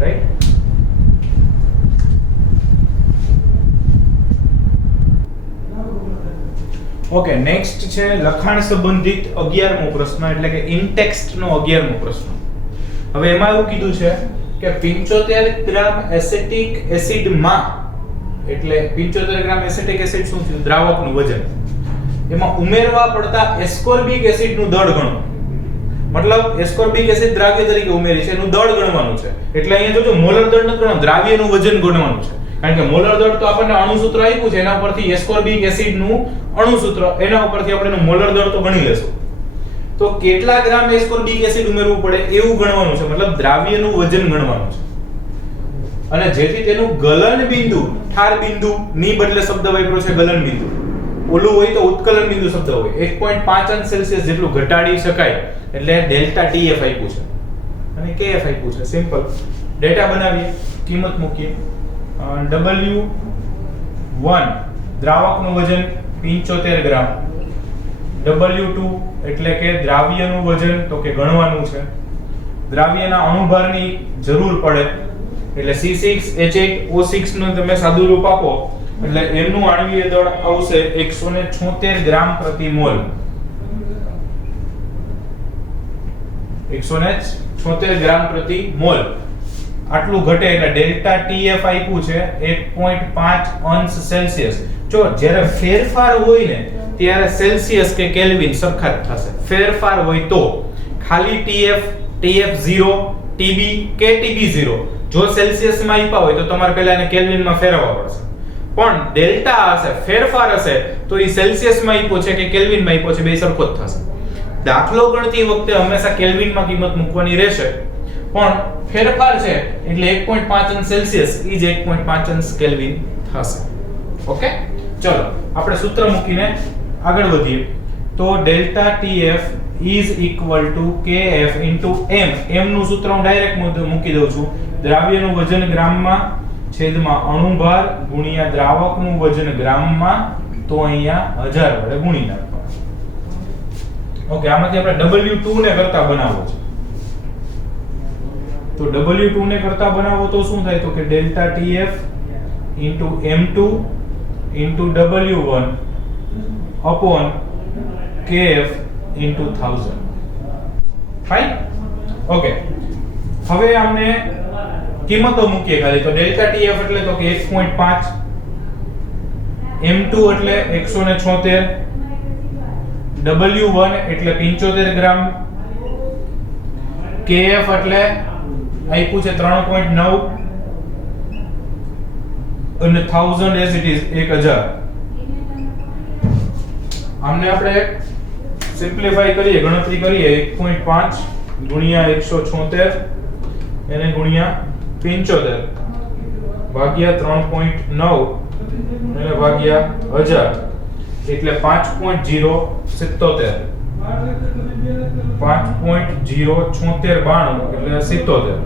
રાઈટ? ઓકે, નેક્સ્ટ છે લખાણ સંબંધિત 11મો પ્રશ્ન, એટલે કે ઇનટેક્સ્ટ નો 11મો પ્રશ્ન. હવે એમાં એવું કીધું છે કે 75 ગ્રામ એસેટિક એસિડમાં, એટલે 75 ગ્રામ એસેટિક એસિડ શું છે? દ્રાવકનું વજન. એમાં ઉમેરવા પડતા એસ્કોર્બિક એસિડનું દળ ગણો. મતલબ એસ્કોર્બિક એસિડ દ્રાવ્ય તરીકે ઉમેરી છે, એનું દળ ગણવાનું છે. એટલે અહીંયા જોજો મોલર દળ નથી ગણવાનું, દ્રાવ્યનું વજન ગણવાનું છે. કારણ કે મોલર દળ તો આપણને અણુ સૂત્ર આપ્યું છે, એના ઉપરથી એસ્કોર્બિક એસિડનું અણુ સૂત્ર, એના ઉપરથી આપણે એનું મોલર દળ તો ગણી લેશું. તો કેટલા ગ્રામ એસ્કોર્બિક એસિડ ઉમેરવું પડે એવું ગણવાનું છે, મતલબ દ્રાવ્યનું વજન ગણવાનું છે. અને જેથી તેનું ગલન બિંદુ, ઠાર બિંદુ ની બદલે શબ્દ વાપર્યો છે ગલન બિંદુ, ઓલું હોય તો ઉત્કલન બિંદુ શબ્દ હોય, 1.5 અંશ સેલ્સિયસ જેટલું ઘટાડી શકાય. એટલે ડેલ્ટા TF આપ્યું છે અને KF આપ્યું છે. સિમ્પલ ડેટા બનાવીએ, કિંમત મૂકીએ. W1 દ્રાવકનું વજન 75 ગ્રામ, W2 એટલે કે દ્રાવ્યનું વજન તો કે ગણવાનું છે. દ્રાવ્યના અણુભારની જરૂર પડે એટલે C6H8O6 નું તમે સાદું રૂપ આપો એટલે એનું આણ્વીય દળ આવશે 176 ગ્રામ પ્રતિ મોલ. 176 ગ્રામ પ્રતિ મોલ. આટલું ઘટે એટલે ડેલ્ટા TF આપ્યું છે 1.5 અંશ સેલ્સિયસ. જો જ્યારે ફેરફાર હોય ને ત્યારે સેલ્સિયસ કે કેલ્વિન સરખા જ થશે. ફેરફાર હોય તો ખાલી TF0, TB કે TB0 જો સેલ્સિયસ માં આપ્યા હોય તો તમારે પહેલા એને કેલ્વિન માં ફેરવવા પડશે. પણ ડેલ્ટા હશે, ફેરફાર હશે તો એ સેલ્સિયસ માં આપ્યો છે કે કેલ્વિન માં આપ્યો છે, બે સરખો જ થશે. દાખલો ગણતી વખતે હંમેશા કેલ્વિન માં કિંમત મૂકવાની રહેશે, પણ ફેરફાર છે એટલે 1.5 અંશ સેલ્સિયસ ઈ જ 1.5 અંશ કેલ્વિન થશે. ઓકે, ચલો આપણે સૂત્ર મૂકીને આગળ વધીએ. તો delta TF KF M. M નું સૂત્ર હું ડાયરેક્ટ મૂકી દઉં છું. દ્રાવ્યનું વજન ગ્રામમાં છેદમાં અણુભાર ગુણ્યા દ્રાવકનું વજન ગ્રામમાં, તો અહીંયા 1000 વડે ગુણી નાખવાનું. ઓકે, આમાંથી આપણે W2 ને કરતા બનાવવો છે. તો W2 ને કરતા બનાવો તો શું થાય? તો કે delta TF M2 W1 upon KF 1000. Fine. Okay, હવે આમને કિંમતો મૂકીએ ખાલી. તો ડેલ્ટા TF એટલે તો કે 1.5, M2 એટલે 176, W1 એટલે 75 ગ્રામ, KF એટલે આપ્યું છે 3.9 અને 1000 એઝ ઇટ ઇઝ 1000. આમને આપણે સિમ્પ્લિફાઈ કરીએ, ગણતરી કરીએ. 1.5 ગુણ્યા 176 એને ગુણ્યા 75 ભાગ્યા 3.9 અને ભાગ્યા 1000 એટલે 5.077, 5.07692 એટલે 77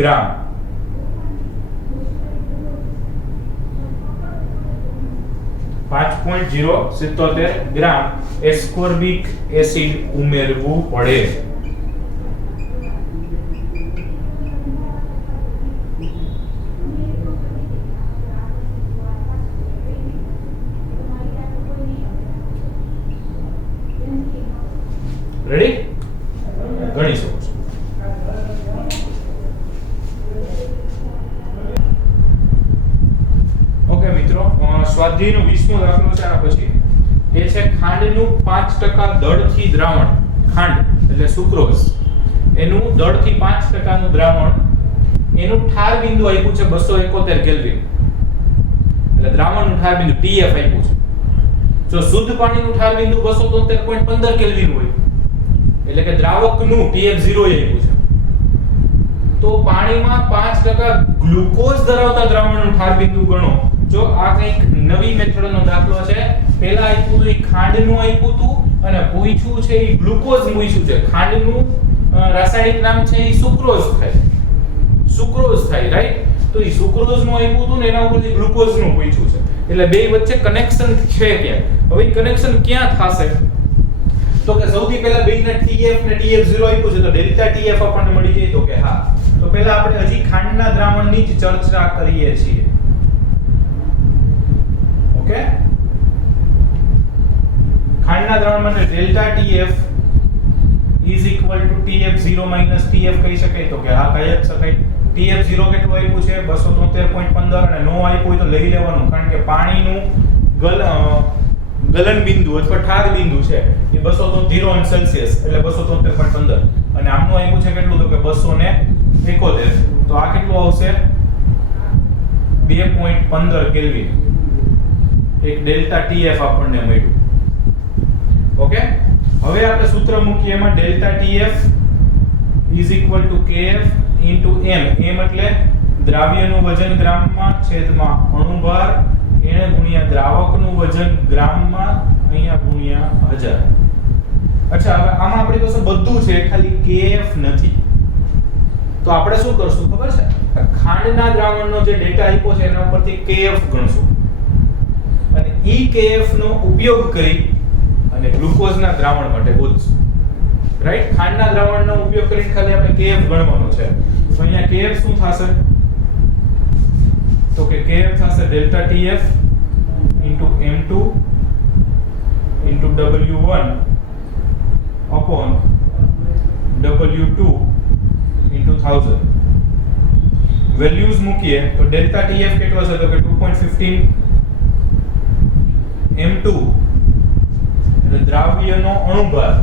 ગ્રામ. ગ્રામ એસ્કોર્બિક એસિડ ઉમેરવું પડે. રેડી? ગણી શકો છો. ઓકે મિત્રો, સ્વાધ્યાયનો 20મો દાખલો છે. આના પછી એ છે ખાંડનું 5% દળથી દ્રાવણ. ખાંડ એટલે સુક્રોઝ, એનું દળથી 5%નું દ્રાવણ, એનું ઠાર બિંદુ આપ્યું છે 271 કેલ્વિન. એટલે દ્રાવણનું ઠાર બિંદુ TF આપ્યું છે. જો શુદ્ધ પાણીનું ઠાર બિંદુ 273.15 કેલ્વિન હોય, એટલે કે દ્રાવકનું TF0 આપ્યું છે, તો પાણીમાં 5% ગ્લુકોઝ ધરાવતા દ્રાવણનું ઠાર બિંદુ ગણો. જો આ કંઈક નવી મેથડનો દાખલો છે. પહેલા આપ્યું તો ખાંડનું આપ્યું હતું અને પૂછ્યું છે એ ગ્લુકોઝ પૂછ્યું છે. ખાંડનું રાસાયણિક નામ છે એ સુક્રોઝ થાય. સુક્રોઝ થાય, રાઈટ? તો એ સુક્રોઝનું આપ્યું હતું ને એના ઉપરથી ગ્લુકોઝનું પૂછ્યું છે. એટલે બે વચ્ચે કનેક્શન છે ક્યાં? હવે કનેક્શન ક્યાં થશે? તો કે સૌથી પહેલા બેયને TF ને TF0 આપ્યું છે, તો ડેલ્ટા TF આપણને મળી જાય. તો કે હા. તો પહેલા આપણે હજી ખાંડના દ્રાવણની જ ચર્ચા કરીએ છીએ. ઓકે, ખાંડના દ્રાવણ માટે delta TF is equal to TF0 minus TF કહી શકાય. તો કે હા, કહી શકાય. TF0 કેટલું આપ્યું છે? 273.15. અને નો આપ્યું હોય તો લઈ લેવાનું, કારણ કે પાણીનું ગલન બિંદુ અથવા ઠાર બિંદુ છે એ 273 સેલ્સિયસ એટલે 273.15. અને આમનું આપ્યું છે કેટલું? તો કે 271. તો આ કેટલું આવશે? 2.15 કેલ્વિન. એક ડેલ્ટા TF આપણને મળ્યું. ઓકે, હવે આપણે સૂત્ર મૂકીએ. એમાં delta TF is equal to KF into M. M એટલે દ્રાવ્યનું વજન ગ્રામમાં છેદમાં અણુભાર, એને ગુણ્યા દ્રાવકનું વજન ગ્રામમાં, અહીંયા ગુણ્યા 1000. અચ્છા, હવે આમાં આપણી પાસે બધું છે, ખાલી KF નથી. તો આપણે શું કરશું ખબર છે? ખાંડના દ્રાવણનો જે ડેટા આપ્યો છે એના ઉપરથી KF ગણશું અને ઈ KF નો ઉપયોગ કરી અને ગ્લુકોઝના દ્રાવણ માટે ગોતશું. રાઈટ? ખાંડના દ્રાવણનો ઉપયોગ કરીને ખાલી આપણે KF ગણવાનો છે. તો અહીંયા KF શું થશે? તો કે KF થશે delta TF into M2 into W1 upon W2 into 1000. Values મૂકીએ તો ડેલ્ટા TF કેટલો છે? તો કે 2.15. M2 એટલે દ્રાવ્યનો અણુભાર.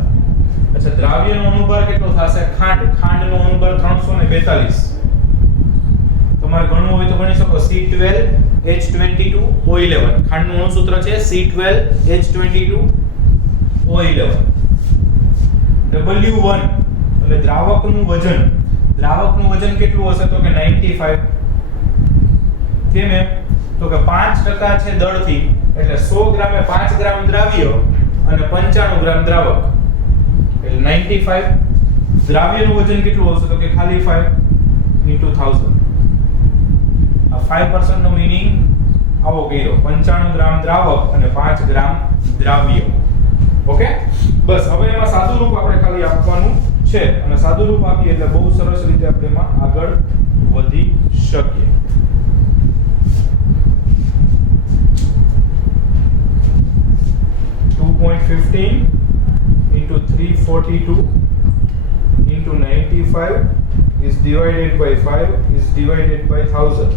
અચ્છા, દ્રાવ્યનો અણુભાર કેટલો થશે? ખાંડનો અણુભાર 342. તમારે ગણવું હોય તો ગણી શકો. C12H22O11. ખાંડનું અણુસૂત્ર છે C12H22O11. W1 એટલે દ્રાવકનું વજન. દ્રાવકનું વજન કેટલું હશે? તો કે 95. કેમ એમ? તો કે 5% છે દળથી, એટલે 100 ગ્રામે 5 ગ્રામ દ્રાવ્ય અને 95 ગ્રામ દ્રાવક એટલે 95. દ્રાવ્યનું વજન કેટલું હશે? તો કે ખાલી 5 into 1000. આ 5% નો મીનિંગ આવો કર્યો. 95 ગ્રામ દ્રાવક અને 5 ગ્રામ દ્રાવ્ય. ઓકે, બસ. હવે એમાં સાદું રૂપ આપણે ખાલી આપવાનું છે અને સાદું રૂપ આપીએ એટલે બહુ સરસ રીતે આપણે એમાં આગળ વધી શકીએ. into 342 into 95 is divided by 5 is divided by 1000.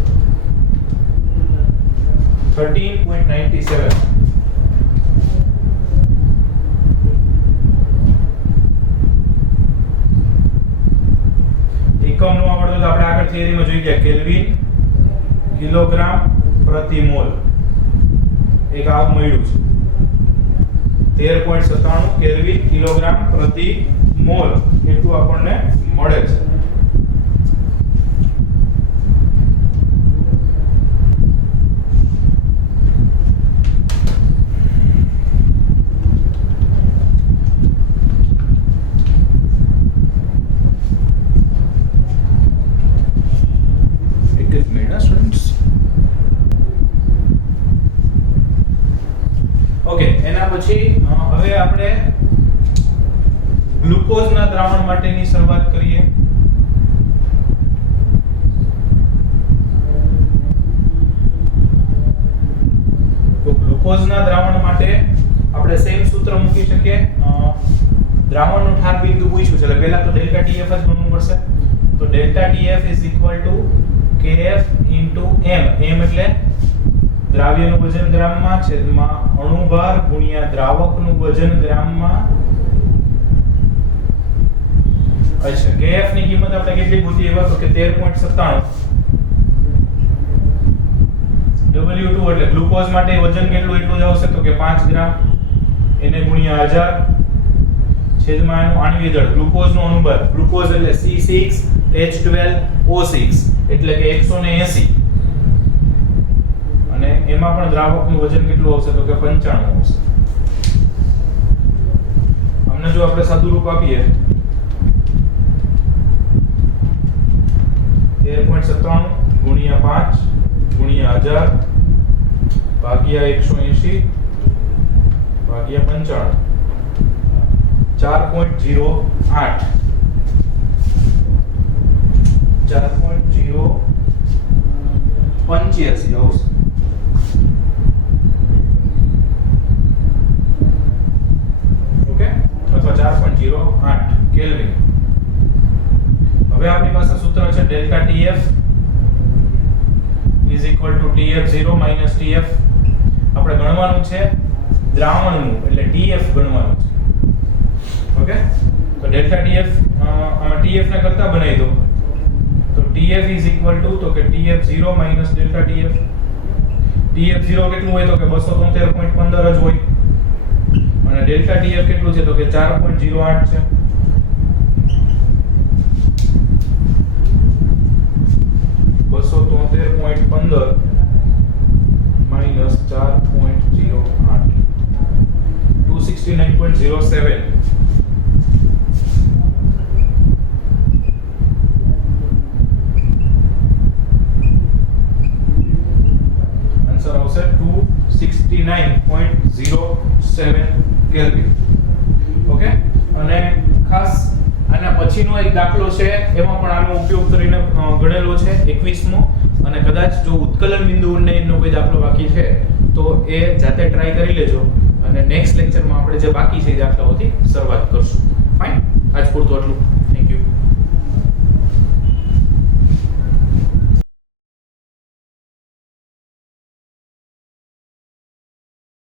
13.97. એકમ નો આવડતો તો આપણે આગળ થિયરીમાં જોઈ ગયા કેલ્વિન કિલોગ્રામ પ્રતિ મોલ એક આવ મળ્યું છે 13.97 કેલ્વિન કિલોગ્રામ પ્રતિ મોલ એટલું આપણને મળે છે. પછી હવે આપણે ગ્લુકોઝના દ્રાવણ માટેની શરૂઆત કરીએ. તો ગ્લુકોઝના દ્રાવણ માટે આપણે સેમ સૂત્ર મૂકી શકીએ. દ્રાવણનું ઠાર બિંદુ પૂછ્યું છે એટલે પહેલા તો ડેલ્ટા ટીએફ જ ગણવું પડશે. તો ડેલ્ટા ટીએફ kf m એટલે દ્રાવ્યનું વજન ગ્રામમાં છેદમાં અણુભાર ગુણ્યા દ્રાવકનું વજન ગ્રામમાં. અચ્છા kf ની કિંમત આપણે કેટલી ગોતી એવા તો કે 13.97. W2 એટલે ગ્લુકોઝ માટે વજન કેટલું એટલું જ આવશે તો કે 5 ગ્રામ એને ગુણ્યા 1000 છેદમાં એનું આણ્વિક દળ ગ્લુકોઝનો અણુભાર ગ્લુકોઝ એટલે C6H12O6 એટલે કે 180 અને એમાં પણ દ્રાવકનું વજન કેટલું આવશે તો કે 95 આવશે. અમને જો આપણે સાદું રૂપ આપીએ 13.97 ગુણ્યા 5 ગુણ્યા 1000 ભાગ્યા 180 ભાગ્યા 95 4.08 4.085 આવશે. ઓકે અથવા 4.08 કેલ્વિન. હવે આપણી પાસે સૂત્ર છે delta TF is equal to TF0 minus TF. આપણે ગણવાનું છે દ્રાવણનું એટલે TF ગણવાનું છે. ઓકે તો ડેલ્ટા TF આમાં TF ને કરતા બનાવી દો તો TF is equal to તો કે TF0 minus delta TF. TF0 કેટલું હોય તો કે 273.15 જ હોય અને ડેલ્ટા TF કેટલું છે તો કે 4.08 છે. minus 4.08 269.07. આન્સર આવશે 269.07 કેલ્વિન. ઓકે અને ખાસ આના પછીનો એક દાખલો છે એમાં પણ આનો ઉપયોગ કરીને ગણેલો છે 21મો અને કદાચ જો ઉત્કલન બિંદુ ઉન્નયનનો કોઈ દાખલો બાકી છે તો એ જાતે ટ્રાય કરી લેજો અને નેક્સ્ટ લેક્ચરમાં આપણે જે બાકી છે એ દાખલાઓથી શરૂઆત કરશું. ફાઇન આજ પૂરતું આટલું.